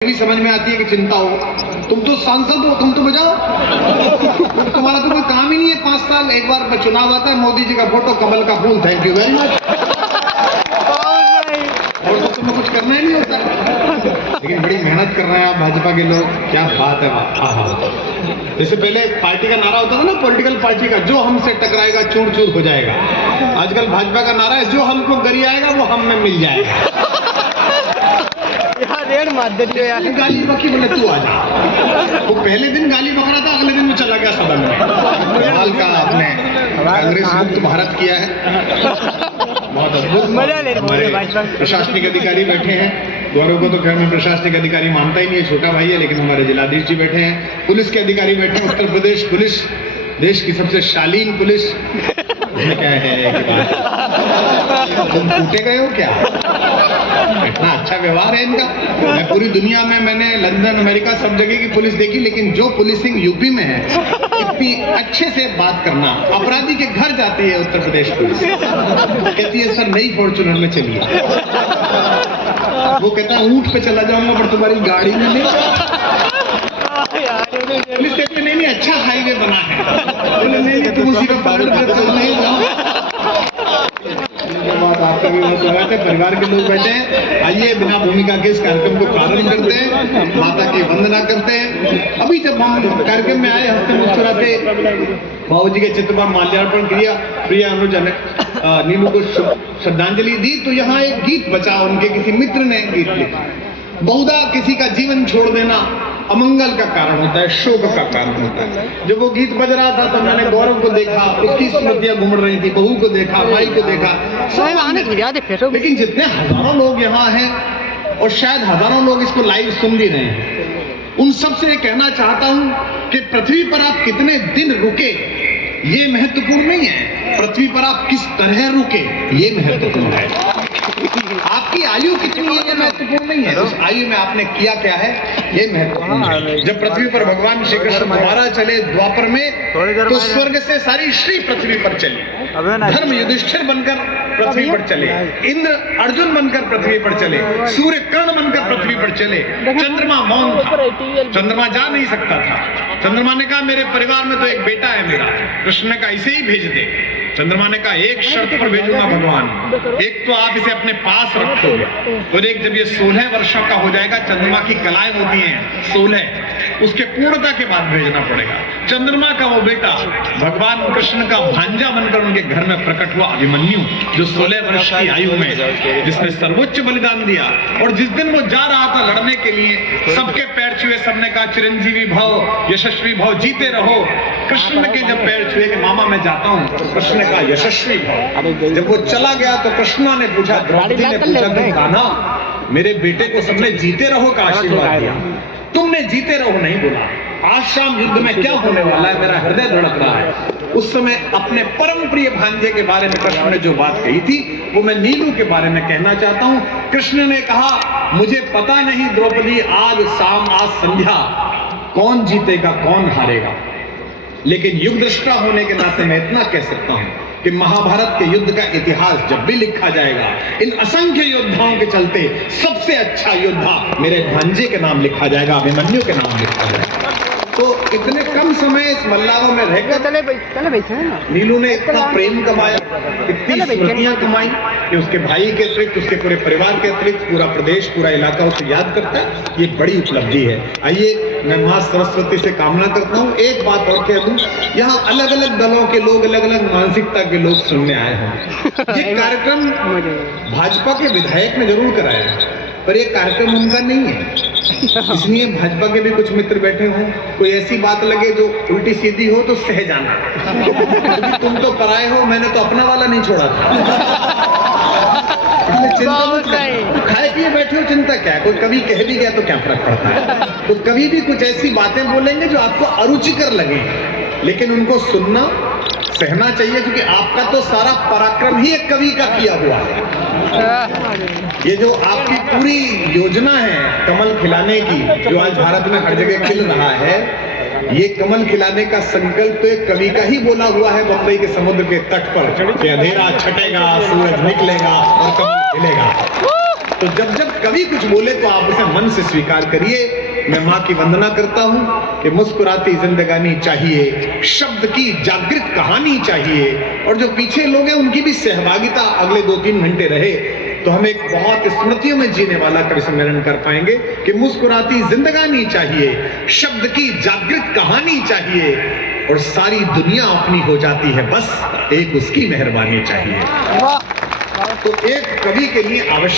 भी समझ में आती है कि चिंता हो। तुम तो सांसद हो, तुम तो बजाओ। तुम्हारा तो कोई काम ही नहीं है। 5 साल एक बार चुनाव आता है, मोदी जी का फोटो, कमल का फूल, थैंक यू वेरी मच। और तो तुम्हें कुछ करना ही नहीं होता। लेकिन बड़ी मेहनत कर रहे हैं आप भाजपा के लोग, क्या बात है। जैसे पहले पार्टी का नारा होता था ना, पॉलिटिकल पार्टी का, जो हमसे टकराएगा चूर चूर हो जाएगा। आजकल भाजपा का नारा है, जो हमको गरी आएगा वो हम में मिल जाएगा। गाली बकी बोले तू आ जा। वो पहले दिन गाली बक रहा था, अगले दिन वो चला गया सदन में। कमाल का आपने कांग्रेस मुक्त भारत किया है। बहुत अद्भुत। प्रशासनिक अधिकारी बैठे हैं। गौरव को तो खैर मैं प्रशासनिक अधिकारी मानता ही नहीं है, छोटा भाई है, लेकिन हमारे जिलाधीश जी बैठे हैं। पुलिस के अधिकारी बैठे हैं। उत्तर प्रदेश पुलिस देश की सबसे शालीन पुलिस। इसमें क्या है कि तुम टूटे गए हो क्या? इतना अच्छा व्यवहार है इनका। मैं पूरी दुनिया में, मैंने लंदन, अमेरिका, सब जगह की पुलिस देखी, लेकिन जो पुलिसिंग यूपी में है, इतनी अच्छे से बात करना। अपराधी के घर जाती है उत्तर प्रदेश पुलिस, कहती है सर नई फॉर्च्यूनर में चलिए। वो कहता है ऊंट पे चला जाऊंगा पर तुम्हारी गाड़ी में नहीं। पुलिस कहती नहीं अच्छा हाईवे बना है। नहीं तुम उसी का पालन करते हो। नहीं आपका भी बहुत स्वागत है। परिवार के लोग बैठे हैं। आइए बिना भूमिका के इस कार्यक्रम को प्रारंभ करते हैं, माता की वंदना करते हैं। अभी जब हम कार्यक्रम में आए, हंसते मुस्कुराते बाबूजी के चित्र पर माल्यार्पण किया, प्रिया अनुजा ने नीलू को श्रद्धांजलि दी, तो यहाँ एक गीत बचा। उनके किसी मित्र ने गीत लिखा। बहुधा किसी का जीवन छोड़ देना अमंगल का कारण होता है, शोक का कारण होता है। जब वो गीत बज रहा था तो मैंने गौरव को देखा, उसकी स्मृतियां घूम रही थी, बहू को देखा, भाई को देखा। लेकिन जितने हजारों लोग यहाँ हैं और शायद हजारों लोग इसको लाइव सुन भी रहे हैं, उन सबसे कहना चाहता हूं कि पृथ्वी पर आप कितने दिन रुके ये महत्वपूर्ण नहीं है, पृथ्वी पर आप किस तरह रुके ये महत्वपूर्ण है। आपकी आयु कितनी है ये महत्वपूर्ण नहीं है, उस आयु में आपने किया क्या है ये महत्वपूर्ण है। जब पृथ्वी पर भगवान श्री कृष्ण दोबारा चले द्वापर में, तो स्वर्ग से सारी श्री पृथ्वी पर चली। धर्म युधिष्ठिर बनकर पृथ्वी पर चले, इंद्र अर्जुन बनकर पृथ्वी पर चले, सूर्य कर्ण बनकर पृथ्वी पर चले। चंद्रमा मौन था, चंद्रमा जा नहीं सकता था। चंद्रमा ने कहा मेरे परिवार में तो एक बेटा है मेरा। कृष्ण ने कहा इसे ही भेज दे। चंद्रमा ने कहा एक शर्त पर भेजूंगा भगवान, एक तो आप इसे अपने पास रखोगे, और एक जब ये 16 वर्षों का हो जाएगा, चंद्रमा की कलाएं होती हैं 16, उसके पूर्णता के बाद भेजना पड़ेगा। चंद्रमा का वो बेटा भगवान कृष्ण का भांजा बनकर उनके घर में प्रकट हुआ, अभिमन्यु, जो 16 वर्ष की आयु में जिसने सर्वोच्च बलिदान दिया। और जिस दिन वो जा रहा था लड़ने के लिए, सबके पैर छुए, सबने कहा चिरंजीवी भव, यशस्वी भव, जीते रहो। कृष्ण के जब पैर छुए कि मामा मैं जाता हूँ, कृष्ण ने कहा यशस्वी भव। जब वो चला गया तो कृष्णा ने पूछा, द्रौपदी ने पूछा कि कान्हा मेरे बेटे को सबने जीते रहो का आशीर्वाद दिया, तुमने जीते रहो नहीं बोला। आज शाम युद्ध में क्या होने वाला है, मेरा हृदय धड़क रहा है। उस समय अपने परम प्रिय भांजे के बारे में कृष्ण ने जो बात कही थी, वो मैं नीलू के बारे में कहना चाहता हूँ। कृष्ण ने कहा मुझे पता नहीं द्रौपदी, आज शाम, आज संध्या कौन जीतेगा कौन हारेगा, लेकिन युग दृष्टा होने के नाते मैं इतना कह सकता हूं कि महाभारत के युद्ध का इतिहास जब भी लिखा जाएगा, इन असंख्य योद्धाओं के चलते सबसे अच्छा योद्धा मेरे भांजे के नाम लिखा जाएगा, अभिमन्यु के नाम लिखा जाएगा। तो इतने कम समय इस मल्लारों में रहकर नीलू ने इतना प्रेम कमाया, इतनी स्मृतियां कमाई कि उसके भाई के अतिरिक्त, उसके पूरे परिवार के अतिरिक्त पूरा प्रदेश, पूरा इलाका उसे याद करता है। ये बड़ी उपलब्धि है। आइए मैं मां सरस्वती से कामना करता हूँ, एक बात और कह दूं, यहाँ अलग अलग दलों के लोग, अलग अलग मानसिकता के लोग सुनने आए हैं। ये कार्यक्रम भाजपा के विधायक ने जरूर कराया है, पर ये कार्यक्रम उनका नहीं है। इसलिए भाजपा के भी कुछ मित्र बैठे हों, कोई ऐसी बात लगे जो उल्टी सीधी हो तो सह जाना, क्योंकि तुम तो पराए हो, मैंने तो अपना वाला नहीं छोड़ा था। चिंता मत करो, खाए पिए बैठे हो, चिंता क्या है। कोई कभी कह भी गया तो क्या फर्क पड़ता है। तो कभी भी कुछ ऐसी बातें बोलेंगे जो आपको अरुचिकर लगे, लेकिन उनको सुनना सहना चाहिए, क्योंकि आपका तो सारा पराक्रम ही एक कवि का किया हुआ है। ये जो आपकी पूरी योजना है कमल खिलाने की, जो आज भारत में हर जगह खिल रहा है, ये कमल खिलाने का संकल्प तो एक कवि का ही बोला हुआ है बम्बई के समुद्र के तट पर कि अंधेरा छटेगा, सूरज निकलेगा और कमल खिलेगा। तो जब जब कवि कुछ बोले तो आप उसे मन से स्वीकार करिए। मैं माँ की वंदना करता हूँ कि मुस्कुराती जिंदगानी चाहिए, शब्द की जागृत कहानी चाहिए, और जो पीछे लोग हैं उनकी भी सहभागिता अगले 2-3 घंटे रहे तो हम एक बहुत स्मृतियों में जीने वाला कवि सम्मेलन कर पाएंगे कि मुस्कुराती जिंदगानी चाहिए, शब्द की जागृत कहानी चाहिए, और सारी दुनिया अपनी हो जाती है, बस एक उसकी मेहरबानी चाहिए। तो एक कवि के लिए आवश्यक